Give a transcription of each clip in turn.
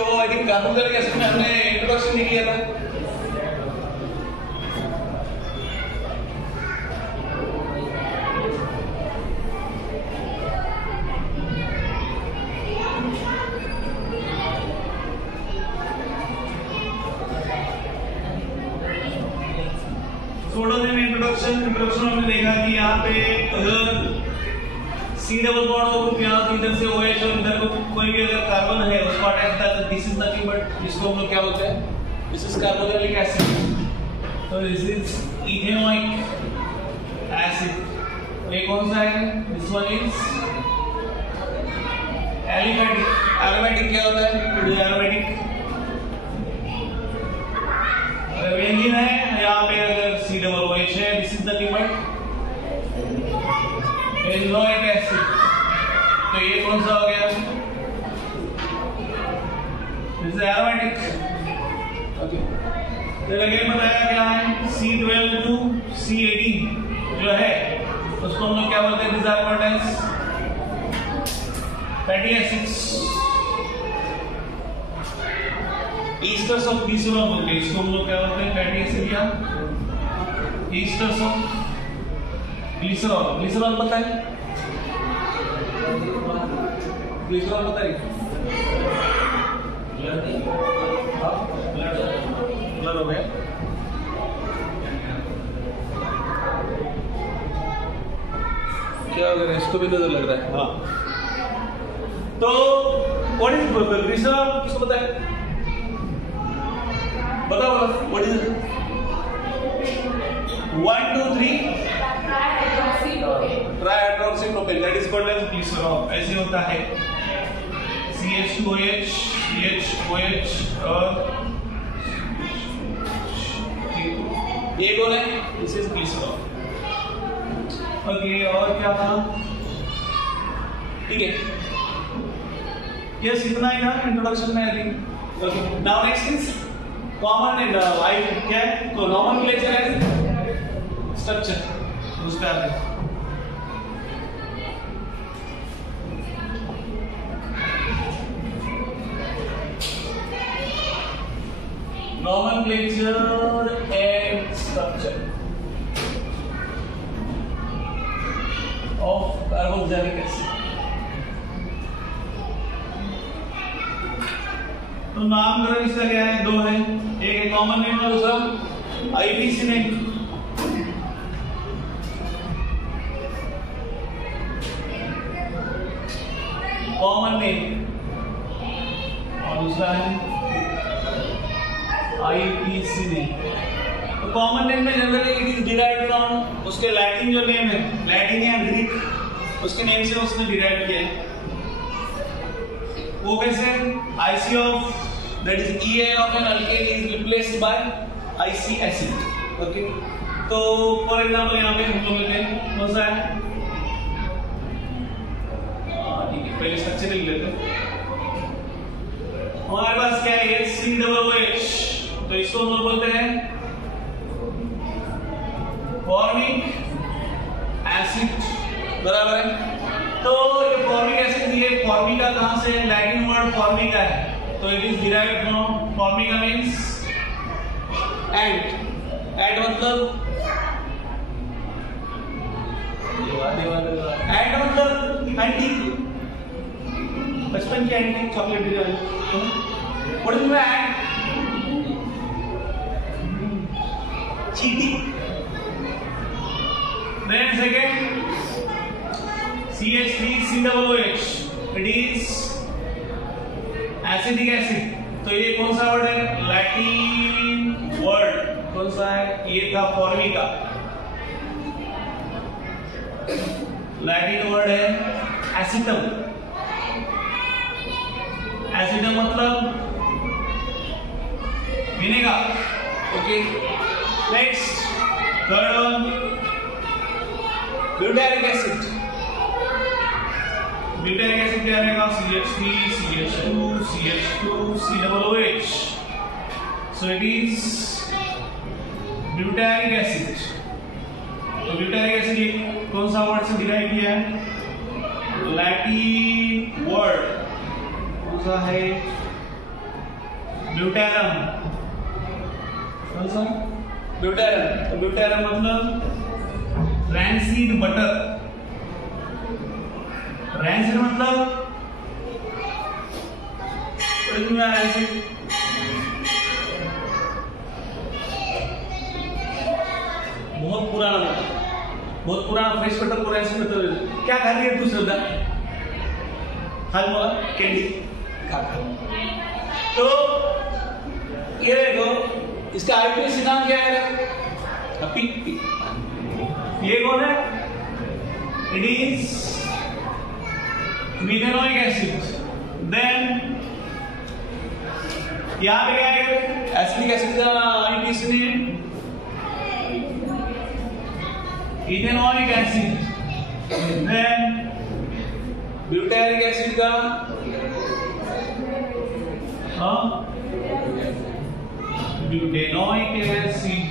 तो I think carboxylic acid में हमने इंट्रोडक्शन नहीं किया था। इंट्रोडक्शन हमने देखा कि यहाँ पे अगर सी डबल बॉन्ड हो तो यहाँ इधर से OH और इधर को कोई भी अगर कार्बन है उसको अटैच करता है, दिस इज नथिंग बट इसको हम लोग क्या बोलते हैं, दिस इज कार्बोक्सिलिक एसिड। तो दिस इज इथेनोइक एसिड। ये कौन सा है? This one is aliphatic. Aromatic क्या होता है? एरोमेटिक बेंजीन है, यहाँ पे अगर सी डबल OH है, this is nothing but benzoic acid. तो ये कौन सा हो गया? This is aromatic. ओके, तो अगेन बताया क्या है, C12 to C18 जो है उसको हम लोग क्या बोलते हैं? This are called as fatty acids. Esters of glycerol बोलते हैं इसको हम लोग, क्या बोलते हैं? फैटी एसिड या ईस्टर्स ऑफ ग्लिसरॉल। ग्लिसरॉल पता है? ग्लिसरॉल पता है? ब्लर हो गया। क्या हो गया? इसको भी नजर लग रहा है। हाँ, तो व्हाट इज ग्लिसरॉल? किसको पता है? बताओ what is it? 1 2 3 trihydroxypropane, that is called as glycerol. ऐसे होता है CH2OH CHOH और ये कौन है? This is glycerol. ओके, और क्या था? ठीक है, यस इतना ही था इंट्रोडक्शन में I think. Okay, now next is common and I क्या है? तो नॉमेनक्लेचर एंड स्ट्रक्चर, उस पे आते हैं। Nomenclature and structure of carboxylic acid। तो नामकरण इसका क्या है? दो है, एक है कॉमन नेम और दूसरा आईपीसी नेम। कॉमन नेम और दूसरा है आईपीसी नेम। तो कॉमन नेम में generally it is derived from उसके लैटिन जो नेम है, लैटिन या ग्रीक, उसके नेम से उसने डिराइव किया है। वो कैसे? IC of that is EA of an alkane is replaced by IC acid. Okay, तो फॉर एग्जांपल यहाँ पे हम लोग लेते हैं कौन सा है? ठीक है, पहले स्ट्रक्चर लिख लेते हैं। हमारे पास क्या है? COOH, तो इसको हम लोग बोलते हैं फॉर्मिक एसिड, बराबर है। तो ये फॉर्मिक एसिड, ये फॉर्मिका कहां से? लैटिन वर्ड फॉर्मिका है, तो it is derived from formica means ant. Ant मतलब एंट मतलब एंटी, बचपन की एंटी चॉकलेट दे रहे हो। व्हाट इज एंट? चीटी। Then second CH3COOH, it is acidic acid. तो ये कौन सा वर्ड है? लैटिन वर्ड कौन सा है? ये था फॉर्मिका। लैटिन वर्ड है एसिटम। एसिटम मतलब vinegar. Okay, next third one butyric acid. Butyric acid क्या रहेगा? CH3 CH2 CH2 COOH। So it is butyric acid. तो ब्यूटारिक एसिड कौन सा वर्ड से डिराइव किया है? लैटिन वर्ड कौन सा है? ब्यूटेरम, ब्यूटेरम, तो ब्यूटेरम मतलब रैंसीड बटर, रैंसीड मतलब बहुत पुराना बटर, बहुत पुराना फ्रेश बटर को रैंसीड बटर। क्या खा रही है तू श्रद्धा? हलवा कैंडी खा। तो ये देखो, इसका आईपीसी नाम क्या है? पिक। ये कौन है? It is methanoic acid. Then यहां पे क्या है? एसिटिक एसिड का IPC name ethanoic acid. Then butyric acid का ब्यूटेनोइक एसिड।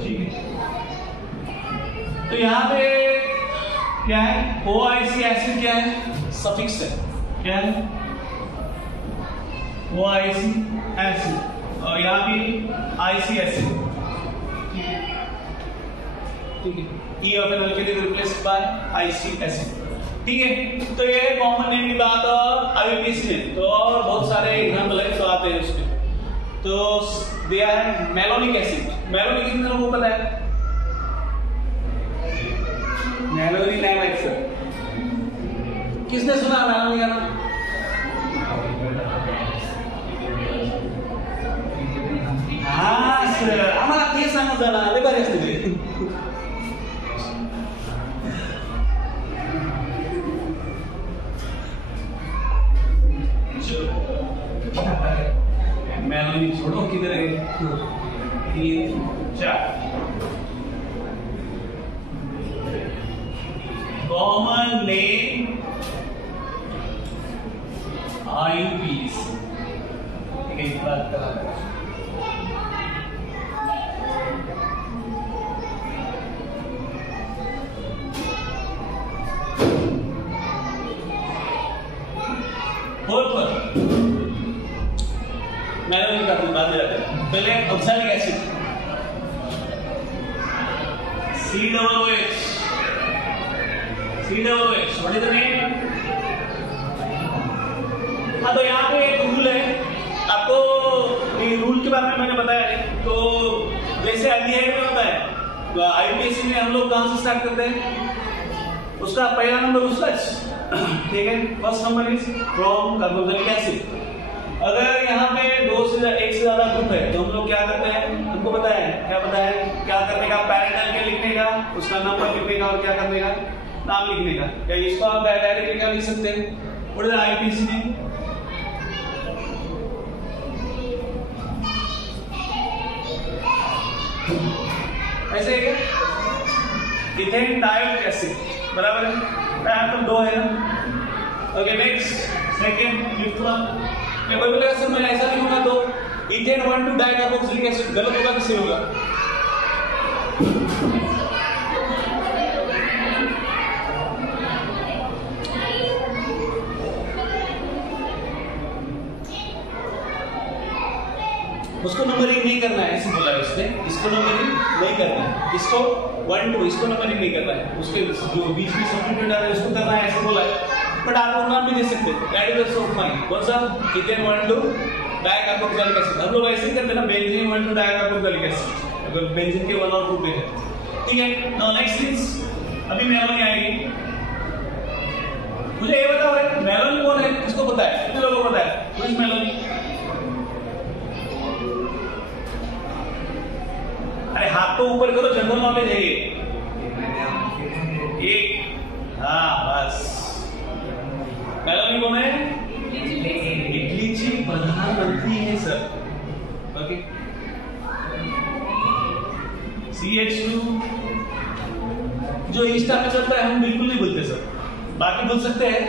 ठीक है, तो यहां पे क्या है? OIC एसिड क्या है? सफिक्स है। क्या है? OIC एसिड, और यहां भी IC एसिड। ठीक है, E of an alkane replaced by IC acid. ठीक है, तो ये कॉमन नेम की बात और आईपीसी नेम। तो और बहुत सारे एग्जांपल है तो आते हैं उसके। तो दिया है मेलोनिक एसिड। मेलोनिक कितने लोगों को पता है? मेलोनिक नाइट्राइड सर, किसने सुना मेलोनिक का नाम? हाँ सर, आम्हाला ते सांगत झाला लय भारी असते ते। मेलोनी छोड़ो, किधर है? 3 4 कॉमन नेम आईपीसी। एक बात मेलोनिक का बाद में जाते हैं। पहले oxalic acid COOH। What is the name? हाँ, तो यहाँ पे एक रूल है आपको, ये रूल के बारे में मैंने बताया। तो जैसे अध्याय में होता है आईपीसी में हम लोग कहाँ से स्टार्ट करते हैं? उसका पहला नंबर उसका, ठीक है, first number is from carboxylic acid. अगर यहाँ पे एक से ज्यादा ग्रुप है तो हम लोग क्या करते हैं? हमको पता है क्या करने का? पैरेंटल के लिखने का, उसका नंबर लिखने का, और क्या करने का? नाम लिखने का। क्या इसको आप डायरेक्टली क्या लिख सकते हैं? What is IPC name? ऐसे है क्या? इथेन डाइऑक्साइड एसिड, बराबर है? डाइऑक्साइड 2 है ना। Okay, next second fifth one. मैं कोई बोलेगा सर मैं ऐसा लिखूंगा तो इथेन 1,2 डाइकार्बोक्सिलिक एसिड, गलत होगा कि सही होगा? उसको नंबरिंग नहीं करना है, ऐसे बोला है उसने। इसको नंबरिंग नहीं करना है, इसको 1 2 इसको नंबरिंग नहीं करना है, उसके जो बीच में सब्स्टिट्यूट आ रहा है उसको करना है, ऐसे बोला है। बट आप लोग नाम भी दे सकते हैं, दैट इज ऑल्सो फाइन। कौन सा? Ethane 1,2 dicarboxylic acid. हम लोग ऐसे ही करते हैं ना, बेंजीन 1,2 डाइकार्बोक्सिलिक एसिड, अगर बेंजीन के 1 और 2 पे है। ठीक है, नाउ नेक्स्ट इज अभी मेलोनी आएगी। मुझे ये बताओ मेलोनी कौन है? किसको पता है? कितने लोगों को पता है? Which Meloni? अरे हाथ तो ऊपर करो, जनरल नॉलेज है ये। हाँ बस, मेलोनी कौन है? इटलीची प्रधानमंत्री है सर। ओके, CH2 जो इंस्टा पे चलता है हम बिल्कुल नहीं बोलते सर, बाकी बोल सकते हैं।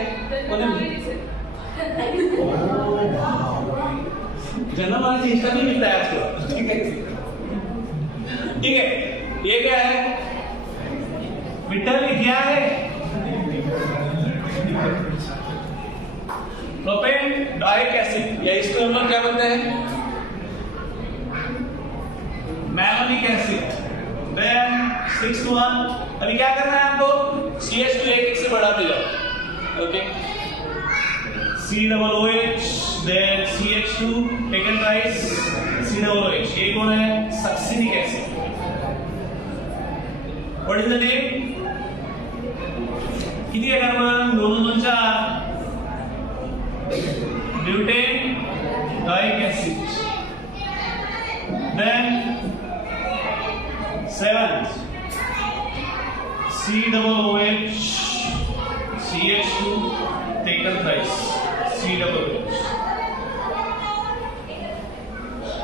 जनरल नॉलेज इंस्टा में मिलता है आजकल। ठीक है, ठीक है, ये क्या है? विठल क्या है? प्रोपेन डाइक एसिड, या इसको हम लोग क्या बोलते हैं, मैलोनिक एसिड। देन 6:1, अभी क्या करना है आपको, CH2 एक से बढ़ाते जाओ, okay. COOH, then CH2 taken rise, COOH, ये कौन है, succinic acid. What is the name? किती है carbon, 2 4, butane dioic acid. Then 7, COOH, CH2 taken rise, COOH।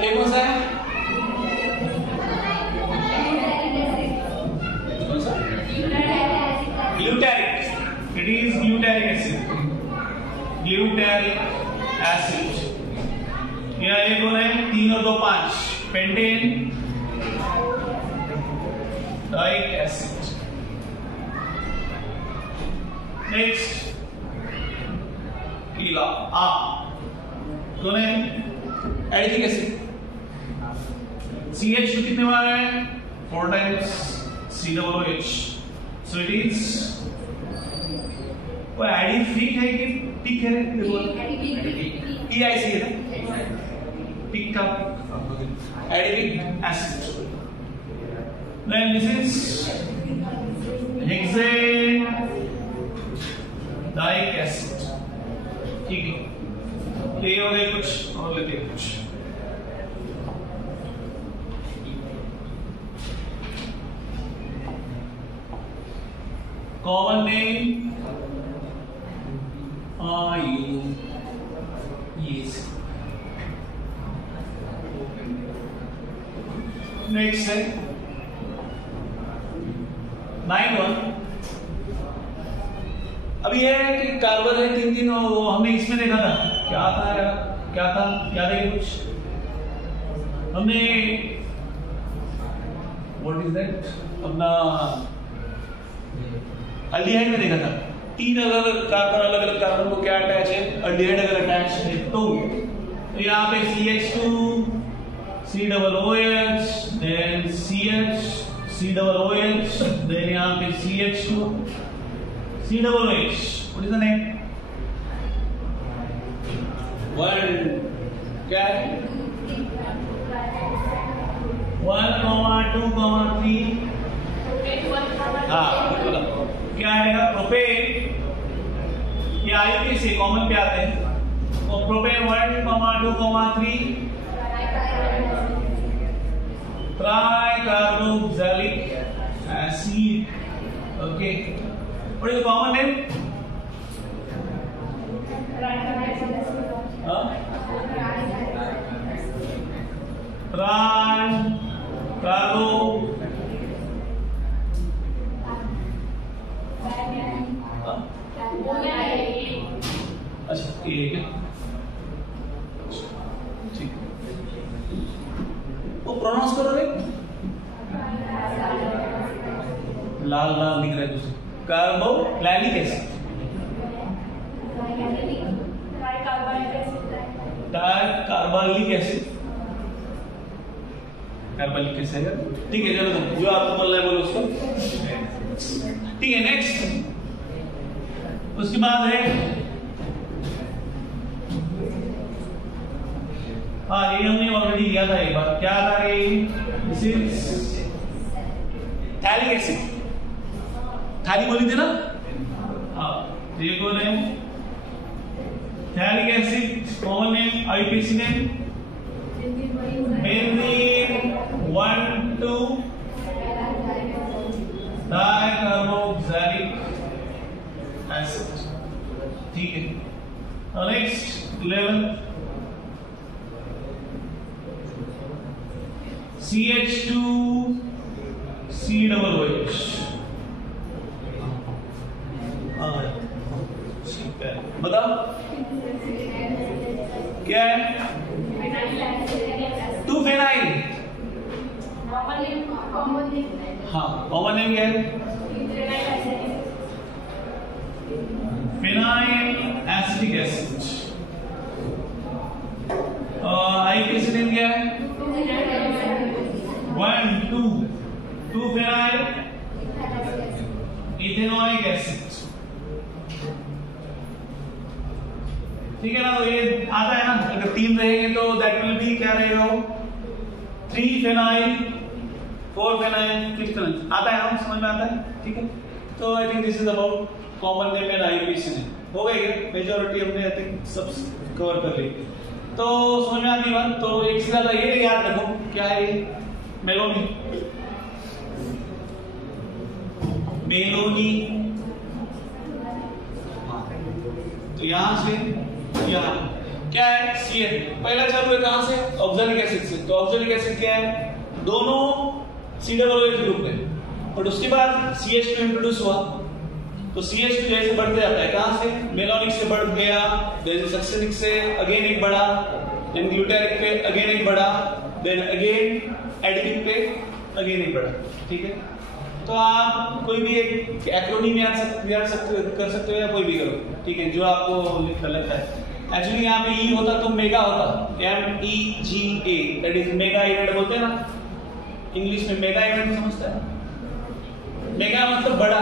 ये कौन सा है, glutaric, it is glutaric acid, glutaric acid. यहाँ ये कौन है, 3 और 2 5, पेंटेन डाइक एसिड। नेक्स्ट कीला कौन है, एडिक एसिड। CH2 कितने बार है, 4 times COOH, so it is वो एडिफिक है कि पिक है, देखो PIC है ना, पिक का एडिक acid. Then this is hexane dioic acid, ठीक है। ये हो गए कुछ, और लेते हैं कुछ। कॉमन नेम नेक्स्ट है 9:1। अभी यह है कि कार्बन है 3 वो हमने इसमें देखा था, क्या था याद है कुछ, हमने व्हाट इज दैट, अपना अल्डिहाइड में देखा था। 3 अलग अलग कार्बन को क्या अटैच है, अल्डिहाइड अगर अटैच है तो यहाँ पे CH2 COOH, then CH COOH, then यहाँ पे CH2 COOH। What is the name? 1 क्या है, 1, 2, 3, हाँ क्या आएगा, प्रोपेन। ये आईपी से कॉमन पे आते हैं, तो propane 1, 2, 3 tricarboxylic acid, okay. What is the common name? ट्राइकार्बो अच्छा एक है, ठीक, वो प्रोनाउंस करो रे, लाल लाल दिख रहा है तुझे, carboxylic acid, carboxylic acid, carboxylic acid, ठीक है। चलो जो आपको बोलना है बोलो उसको, ठीक है। नेक्स्ट उसके बाद है, हाँ ये हमने ऑलरेडी लिया था एक बार, क्या था ये, दिस इज थैलिक एसिड, थैली बोली थी ना, हाँ ये कौन है, phthalic acid, common name IPC name benzene 1, 2 dicarboxylic acid, ठीक है। नेक्स्ट 11 CH2 COOH, बताओ क्या है, 2 फेनाइल, हाँ कॉमन नेम क्या है, phenyl acetic acid, 1 2 phenyl ethanoic acid. ठीक है ना, तो ये आता है ना, अगर 3 रहेंगे तो दैट विल बी क्या रहेगा, 3 फेनाइल 4 फेनाइल 5 फेनाइल, आता है ना, समझ में आता है। ठीक है, तो I think this is about common name and IUPAC. हो गई मेजॉरिटी हमने आई थिंक सब कवर कर ली, तो समझ में आती बात। तो एक से ज्यादा ये याद रखो, क्या है ये, मेलोनी। मेलोनी, तो यहां से यहाँ क्या है, CH पहला चालू है कहां से, ऑक्सैलिक एसिड से। तो ऑक्सैलिक एसिड क्या है, दोनों COOH ग्रुप है, और उसके बाद CH2 इंट्रोड्यूस हुआ, तो CH2 जैसे बढ़ते जाता है, कहां से, मेलोनिक से बढ़ गया, देन सक्सेनिक से अगेन एक बढ़ा, देन ग्लूटारिक पे अगेन एक बढ़ा, देन अगेन एडिपिक पे अगेन एक बढ़ा। ठीक है, तो आप कोई भी एक एक्रोनिम याद कर सकते हो, या कोई भी करो, ठीक है, जो आपको लगता है। एक्चुअली यहाँ पे E होता तो मेगा होता, MEGA, that is mega event बोलते हैं ना इंग्लिश में, मेगा इवेंट समझते हैं, मेगा मतलब बड़ा।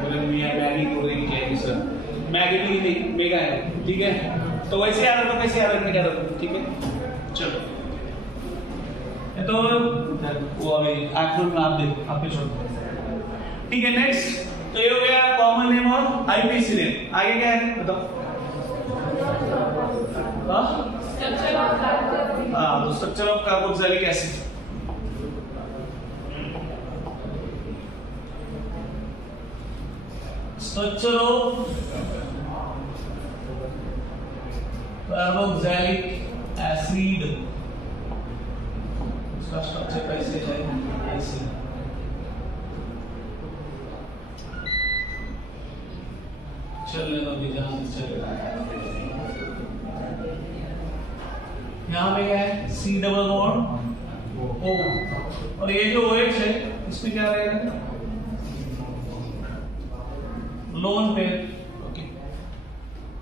बोले मैगी बोल रही है सर, मैगी भी नहीं, मेगा है। ठीक है, तो वैसे याद रखो, कैसे याद रखने का रखो। ठीक है, चलो, तो वो अभी एक्रोनिम आप देखो, आप पे छोड़। ठीक है, नेक्स्ट, तो ये हो गया कॉमन नेम और आईयूपीएसी नेम। आगे क्या है बताओ। हाँ, तो structure of carboxylic acid. Structure of carboxylic acid, इसका स्ट्रक्चर कैसे है, ऐसे चलने दो, ध्यान से चलेगा। यहाँ पे क्या है, C डबल बॉन्ड O, और ये जो OH है इसमें क्या रहेगा, लोन पेयर। ओके,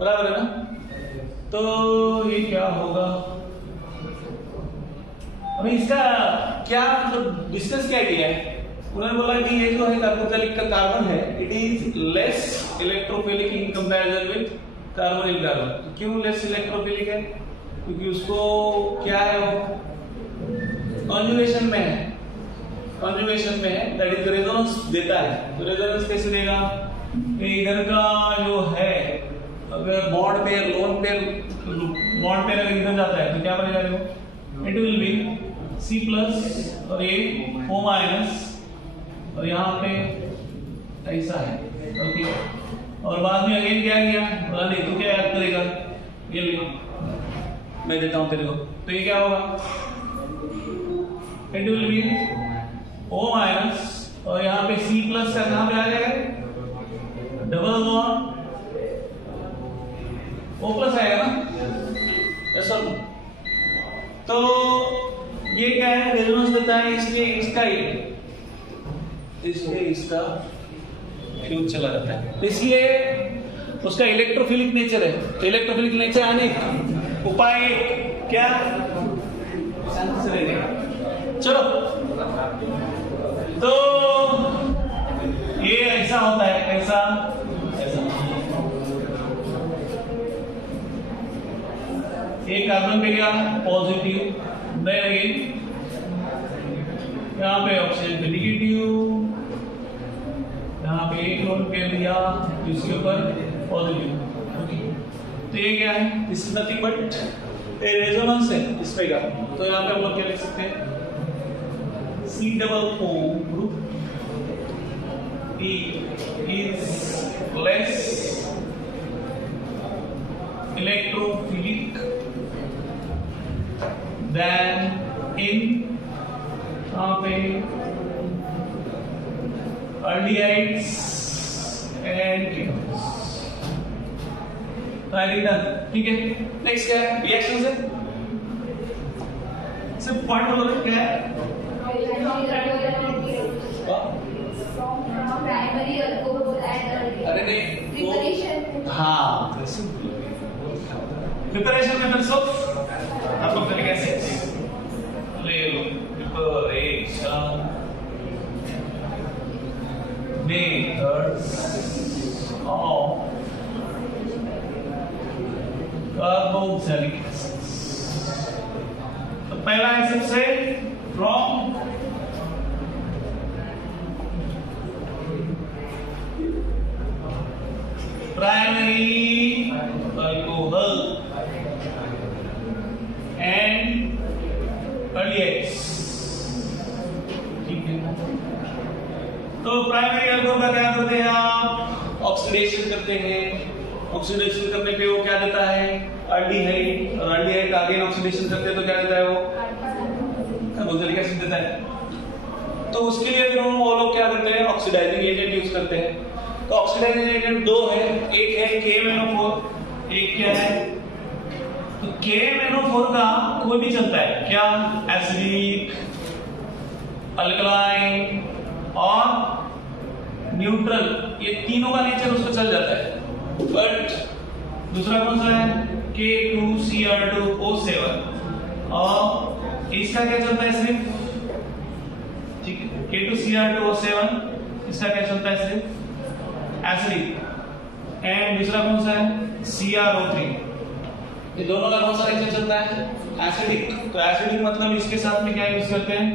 बराबर है ना। तो ये क्या होगा, अभी इसका क्या मतलब डिस्टेंस क्या किया है, उन्होंने बोला कि ये जो है कार्बोक्सिलिक का कार्बन है, it is less electrophilic in comparison with carbonyl carbon. क्यों लेस इलेक्ट्रोफिलिक है, क्योंकि उसको क्या है, वो कॉन्जुगेशन में है, कॉन्जुगेशन में है, दैट इज रेजोनेंस देता है। तो रेजोनेंस कैसे देगा, इधर का जो है, अगर bond pair lone pair, bond pair अगर इधर जाता है तो क्या बनेगा, देखो, it will be C plus और ये O माइनस, और यहाँ पे ऐसा है। ओके, और बाद में अगेन क्या किया, बोला नहीं तो क्या याद करेगा, ये ले मैं देता हूं तेरे को। तो ये क्या होगा, it will be O minus, और यहाँ पे C प्लस का कहां पे आ जाएगा, डबल बॉन्ड O प्लस आएगा ना, ऐसा। तो ये क्या है, रेजोनेंस देता है, इसलिए इसका फ्यूज चला जाता है, तो इसलिए उसका इलेक्ट्रोफिलिक नेचर है। तो इलेक्ट्रोफिलिक नेचर आने उपाय क्या, चलो, तो ये ऐसा होता है, ऐसा ऐसा। एक कार्बन पे क्या पॉजिटिव, देन अगेन यहाँ पे ऑक्सीजन पे नेगेटिव, यहाँ पे एक लोन पेयर दिया, इसके ऊपर पॉजिटिव। ओके, तो ये क्या है, this is nothing but A resonance है इस पे का। तो यहाँ पे हम लोग क्या लिख सकते हैं, C double O group is less electrophilic than in aldehydes and ketones. ठीक है, नेक्स्ट क्या है, रिएक्शन से सिर्फ पॉइंट बोलो क्या है, अरे नहीं, हाँ preparation methods of carboxylic acid ले लो। methods of carboxylic acids। तो पहला है सबसे from primary alcohol and aldehydes। ठीक है, तो प्राइमरी अल्कोहल का क्या करते हैं आप? ऑक्सीडेशन करते हैं। ऑक्सीडेशन करने पे वो क्या देता है? अल्डिहाइड। और अल्डिहाइड का अगेन ऑक्सीडेशन करते हैं तो क्या देता है? वो कार्बोक्सिलिक एसिड देता है। तो उसके लिए फिर वो लोग क्या करते हैं? ऑक्सीडाइजिंग एजेंट यूज करते हैं। तो ऑक्सीडाइजिंग एजेंट दो है, एक है KMnO4, एक क्या है? तो KMnO4 का कोई भी चलता है क्या? एसिडिक, अल्कलाइन और न्यूट्रल, ये तीनों का नेचर उसको चल जाता है। बट दूसरा कौन सा है? K2Cr2O7 और इसका क्या चलता है? सिर्फ ठीक है, K2Cr2O7 इसका क्या चलता है? सिर्फ एसिडिक। एंड दूसरा कौन सा है? CrO3। ये दोनों का कौन सा नेचर चलता है? एसिडिक। तो एसिडिक मतलब इसके साथ में क्या यूज करते हैं?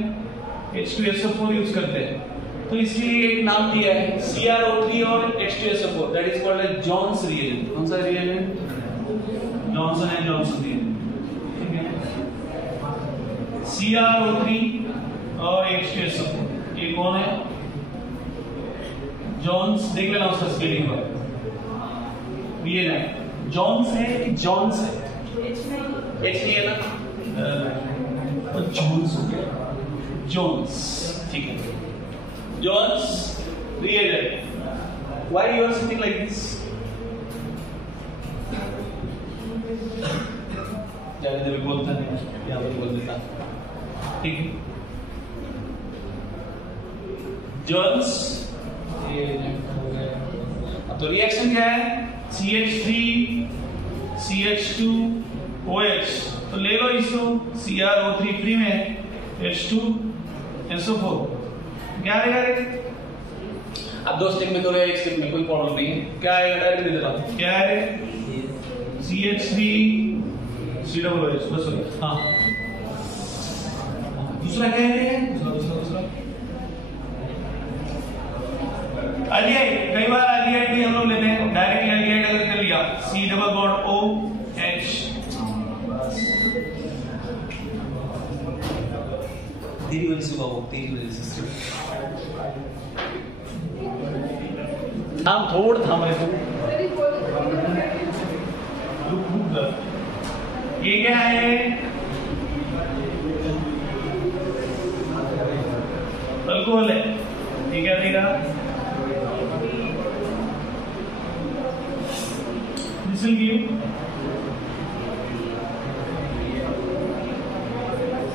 H2SO4 यूज करते हैं। तो इसलिए एक नाम दिया है CrO3 और H2SO4, that is called as Jones reagent. कौन सा reagent? Johnson and Johnson reagent. ठीक है, CrO3 और H2SO4 ये कौन है? जॉन्स। देख लेना उसका स्पेलिंग पर, ये ना जॉन्स है कि जॉन्स है? H नहीं है ना, और जॉन्स हो गया, जॉन्स। ठीक है, John's reagent। Why you are sitting like this? जाने दे, बोलता नहीं, यहाँ पर बोल देता। ठीक है, John's reagent हो गया। तो रिएक्शन क्या है? CH3 CH2 OH। तो ले लो इसको, CrO3 फ्री में, H2SO4 क्या आएगा? अब दो स्टेप में तो एक स्टेप में कोई प्रॉब्लम नहीं है। क्या आएगा? डायरेक्ट दे देता हूं। क्या है? CH3 COOH। बस हो गया। हाँ, दूसरा क्या है? दूसरा अल्डिहाइड। कई बार अल्डिहाइड भी हम लोग लेते हैं। डायरेक्टली अल्डिहाइड अगर कर लिया, C डबल बॉन्ड OH। तेरी वजह से बाबू, तेरी वजह से नाम थोड़ था मेरे को। ये क्या है? अल्कोहल है। ये क्या देगा? This will give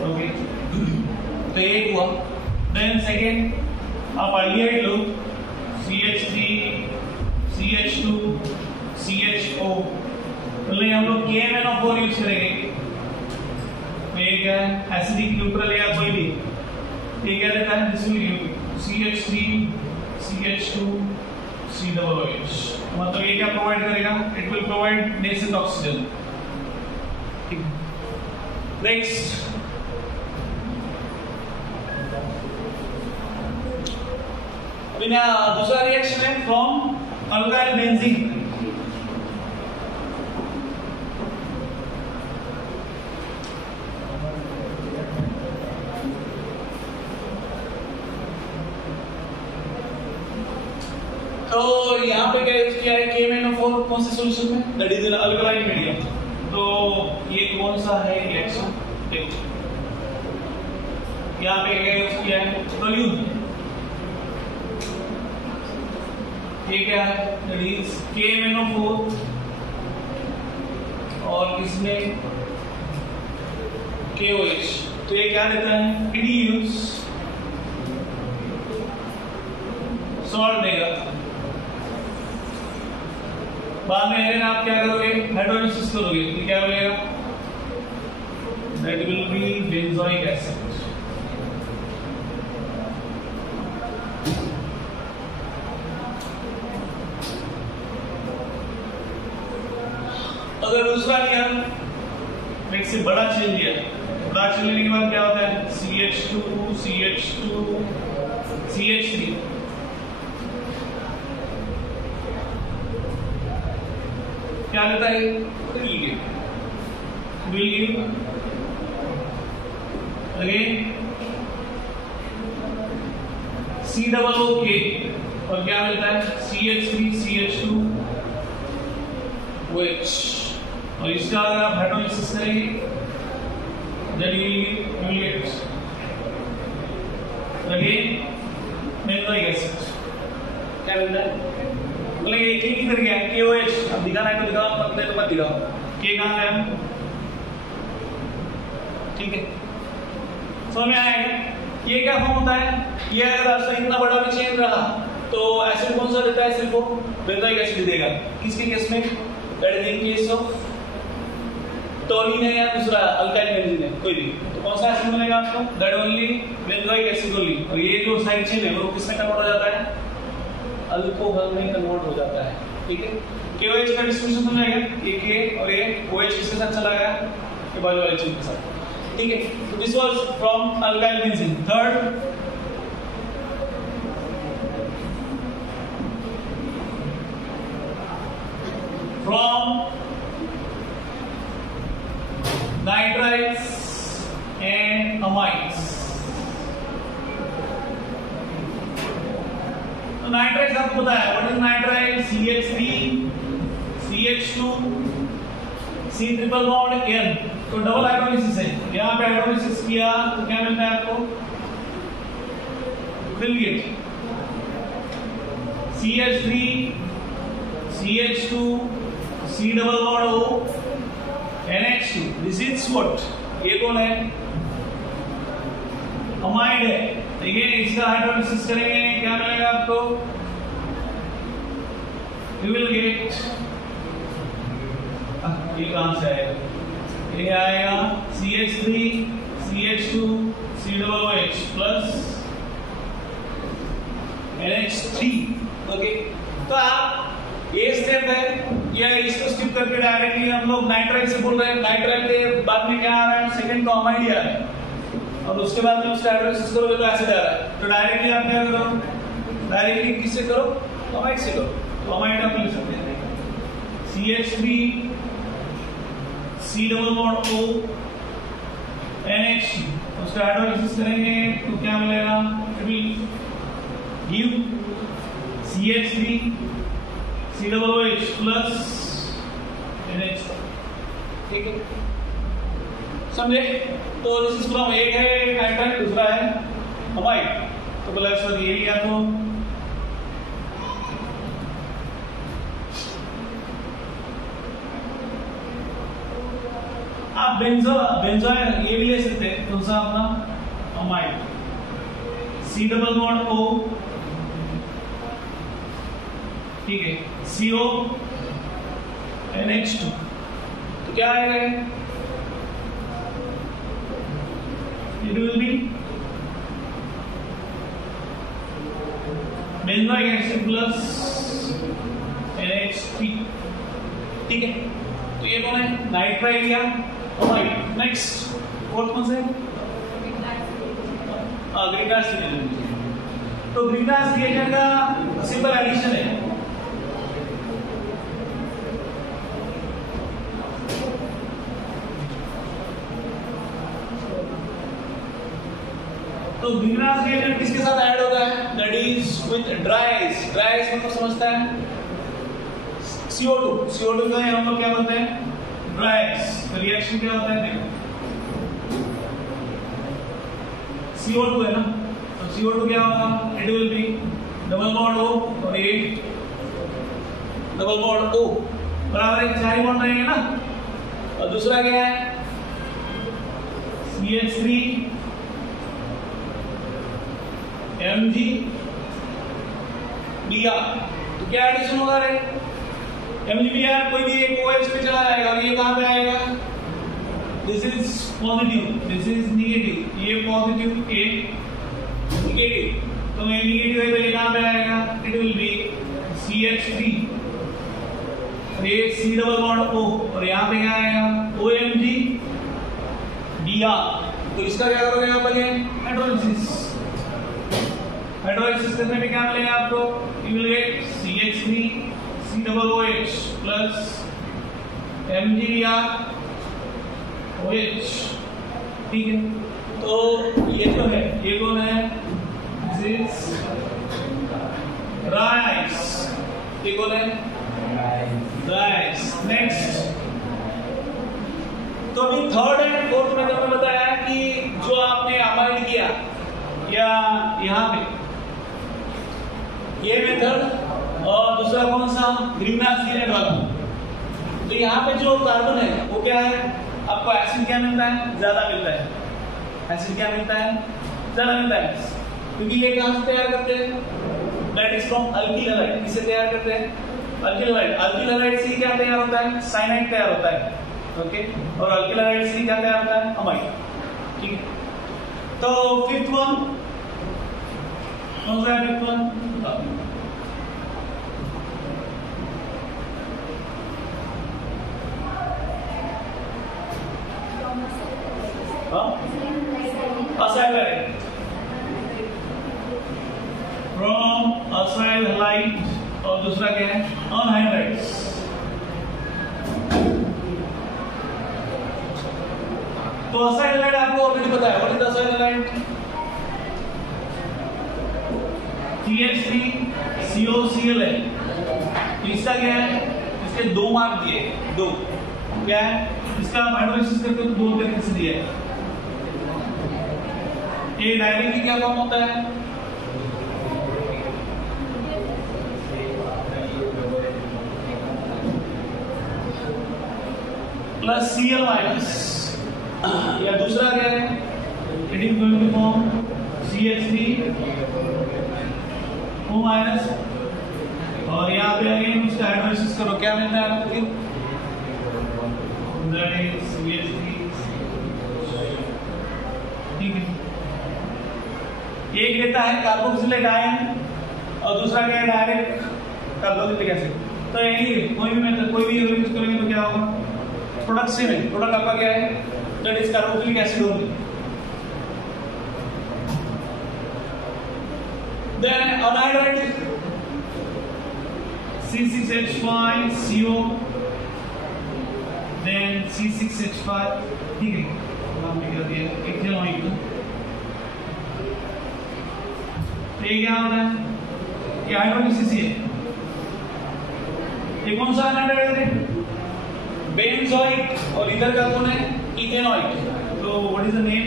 okay. तो एक हुआ। देन सेकेंड आप अल्डिहाइड लो, CH3 CH2 CHO। मतलब हम लोग KMnO4 यूज करेंगे। तो ये क्या है? एसिडिक, न्यूट्रल या कोई भी। ये क्या देता है? This will give CH3 CH2 COOH। मतलब ये क्या प्रोवाइड करेगा? It will provide nascent oxygen. Next दूसरा रिएक्शन है फ्रॉम अल्काइल बेंजीन। तो यहाँ पे क्या यूज किया है? KMnO4 कौन से सॉल्यूशन में? That is an alkaline medium. तो ये कौन सा है रिएक्शन? देखो यहाँ पे क्या यूज किया है? टोल्यून। ये क्या है? दैट इज KMnO4 और इसमें KOH। तो ये क्या देता है? इट यूज सॉल्ट देगा। बाद में अगर आप क्या करोगे? हाइड्रोलिसिस करोगे तो क्या बनेगा? That will be benzoic acid. अगर दूसरा लिया, एक से बड़ा चेन लिया, बड़ा चेन लेने के बाद क्या होता है, CH2 CH2 CH3, क्या लेता है, will give again COOK और क्या मिलता है, CH3 CH2 OH, और इसका अगर आप हाइड्रोलिसिस करेंगे then you will get again benzoic acid, क्या मिलता है, बोले एक ही किधर गया, KOH, अब दिखाना है तो दिखाओ, मत तो मत दिखाओ, K कहाँ है, ठीक है, समझ में आएगा। ये क्या फॉर्म होता है, ये अगर रास्ता इतना बड़ा भी चेन रहा तो एसिड कौन सा देता है, सिर्फ वो बेंजोइक एसिड देगा, किसके केस में, that is in case of toluene है या दूसरा अल्काइल बेंजीन है, कोई भी, तो कौन सा एसिड मिलेगा आपको, that only benzoic acid only, और ये जो साइड चेन है वो किसमें कन्वर्ट हो जाता है, अल्कोहल में कन्वर्ट हो जाता है, ठीक है। KOH का डिस्ट्रीब्यूशन हो जाएगा, ये K और ये OH किसके साथ चला गया, ये बाजू वाले चेन के साथ, ठीक है। तो this was from alkyl benzene. Third, from nitrites and amides. तो नाइट्राइट्स आपको पता है, what is nitrite, CH3 CH2 C triple bond N, तो डबल हाइड्रोलिसिस है, यहाँ पे हाइड्रोलिसिस किया तो क्या मिलता है आपको, will get CH3 CH2 C double bond O NH2, this is what, ये कौन है, अमाइड है, ठीक है। इसका हाइड्रोलिसिस करेंगे क्या मिलेगा आपको, यू विल गेट, ये कहां से आएगा, ये आएगा CH3 CH2 COOH plus NH3, okay. तो आप ये स्टेप है या इसको स्किप करके डायरेक्टली हम लोग नाइट्राइट से बोल रहे हैं, नाइट्राइट के बाद में क्या आ रहा है, सेकंड तो अमाइड ही आ रहा है, और उसके बाद में उसका हाइड्रोलिसिस करोगे तो एसिड आ रहा है, तो डायरेक्टली आप क्या करो, डायरेक्टली किससे करो, अमाइड से करो, तो अमाइड आप लिख सकते हैं CH3 C double bond O NH, उसका हाइड्रोलिसिस करेंगे तो क्या मिलेगा, it will give CH3 C double OH plus NH, ठीक है, समझे। तो दिस इज फ्रॉम, एक है नाइट्राइट, दूसरा है अमाइड, तो बोला सर ये लिया, तो आप बेंजोइक ये भी ले सकते हैं, कौन सा अपना amide, C double bond O, ठीक है, CO NH2, तो क्या आएगा, it will be benzoic acid plus NH3, ठीक है। तो ये कौन है, नाइट्राइट या अमाइड। नेक्स्ट फोर्थ कौन से, ग्रीनहाउस रिएजेंट, तो ग्रीनहाउस रिएजेंट का सिंपल एडिशन है, तो ग्रीनहाउस रिएजेंट किसके साथ ऐड होता है, that is with dry ice, dry ice मतलब समझता है CO2 का हम लोग क्या बोलते हैं, ड्राई आइस, तो रिएक्शन क्या होता है, देखो CO2 है ना, तो CO2 क्या होगा, it will be double bond O और ये डबल बॉन्ड O, बराबर है, चार बॉन्ड रहेंगे ना, और दूसरा क्या है CH3 Mg Br, तो क्या एडिशन होगा रे, MgBr कोई भी एक OH पे चला जाएगा, और ये कहां पे आएगा, this is positive, this is negative, ये पॉजिटिव ये नेगेटिव, तो ये नेगेटिव है तो ये कहां पे आएगा, इट विल बी CH3 और ये C डबल बॉन्ड O, और यहाँ पे क्या आएगा OMG Dr। तो इसका क्या करोगे आप आगे हाइड्रोलिसिस। हाइड्रोलिसिस करने में क्या मिलेगा आपको, you will get CH3 C double OH plus MgBr OH। ठीक है, तो ये जो है ये कौन है, दिस राइस, ये कौन है राइस। नेक्स्ट, तो अभी थर्ड एंड फोर्थ में मैंने बताया कि जो आपने अमाइड किया या यहाँ पे ये मेथड, और दूसरा कौन सा ग्रीनहाउस गैस वाला। तो यहाँ पे जो कार्बन है वो क्या है, आपको एसिड क्या मिलता है, ज्यादा मिलता है। एसिड क्या मिलता है, ज्यादा मिलता है, क्योंकि ये कहाँ से तैयार करते हैं, that is from alkyl halide. किसे तैयार करते हैं, अल्किल हैलाइड। अल्किल हैलाइड से क्या तैयार होता है, साइनाइड तैयार होता है। ओके, और अल्किल हैलाइड से क्या तैयार होता है, अमाइड। ठीक है, तो फिफ्थ वन कौन सा है, fifth one acyl from acyl halide, और दूसरा क्या है अनहाइड्राइड्स। तो असाइल हैलाइड आपको ऑलरेडी पता है, what is acyl halide, CH3COCl है। तो इसका क्या है, इसके दो मार्क दिए, दो क्या है, इसका हाइड्रोलिसिस करके तो दो तरीके से दिया है। ये डायरेक्टली क्या फॉर्म होता है, प्लस Cl माइनस, या दूसरा क्या है, it is going to form CH3O minus, और यहाँ पे अगेन उसका हाइड्रोलिसिस करो, क्या मिलता है आपको, दैट इज CH3। ठीक है, एक लेता है कार्बोक्सिलेट आयन, और दूसरा क्या है, डायरेक्ट कार्बोक्सिलिक एसिड। तो यही कोई भी मेथड, कोई भी यूज करेंगे तो क्या होगा, प्रोडक्ट सेम है, प्रोडक्ट आपका क्या है, that is carboxylic acid only. Then anhydride C6H5CO, then C6H5। ठीक है, हमने क्या दिया, इथेनॉइड। ये क्या होता है, ये हाइड्रोलिसिस है। ये कौन सा अनहाइड्राइड है, बेंजोइक, और इधर का कौन है, इथेनॉइड। तो what is the name,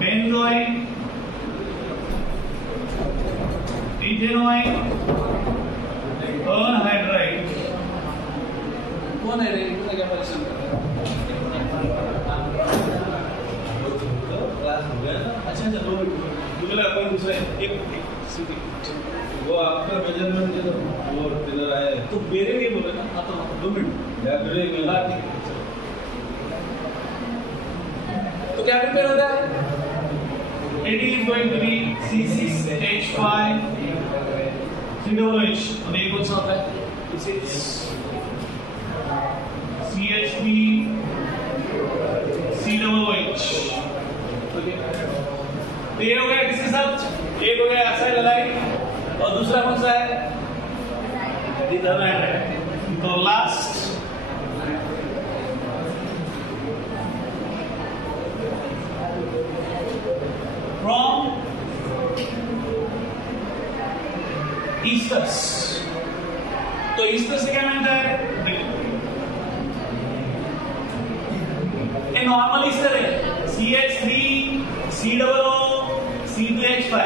benzoic ethanoid anhydride. कौन है रे, क्या परेशान कर रहा है, अच्छा अच्छा, दो मिनट कोई दूसरा एक वो आपका मेजरमेंट जो वो टेलर आया है, तो मेरे लिए बोले ना, हाँ तो 2 मिनट लाइब्रेरी में। हाँ ठीक है, तो क्या प्रिपेयर होता है, it is going to be C6H5 COOH, और ये कौन सा होता है, CH3 COOH। तो ये हो गया किसके साथ, एक हो गया असाइल हैलाइड, और दूसरा कौन सा है, इथेनॉइड। तो लास्ट फ्रॉम ईस्टर्स। तो ईस्टर से क्या मिलता है, ये नॉर्मल ईस्टर है, CH3COO C2H5।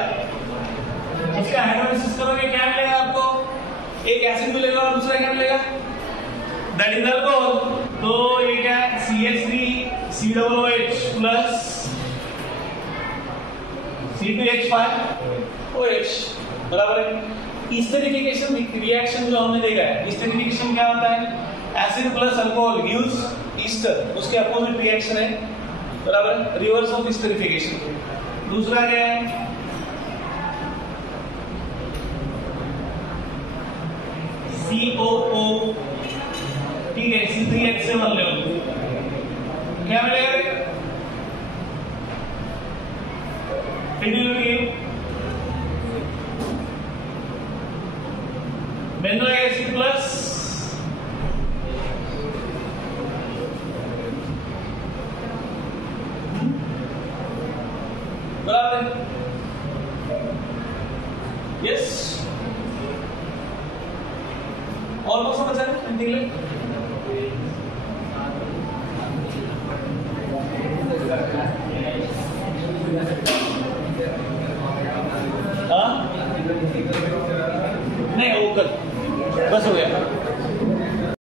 इसका हाइड्रोलिसिस करोगे क्या मिलेगा आपको, एक एसिड मिलेगा और दूसरा क्या मिलेगा, दैट इज अल्कोहल। तो ये क्या है, CH3COOH प्लस C2H5OH बराबर है। ईस्टरिफिकेशन रिएक्शन जो हमने देखा है, ईस्टरिफिकेशन क्या होता है, acid plus alcohol gives Easter, उसके अपोजिट रिएक्शन है बराबर, रिवर्स ऑफ ईस्टरिफिकेशन। दूसरा क्या है, COO C3H से मान लो क्या मिलेगा रे? बेंजो आएगा C प्लस बराबर यस ऑलमोस्ट समझ आ रहा है इंटीग्रेट हाँ नहीं वो कर बस हो गया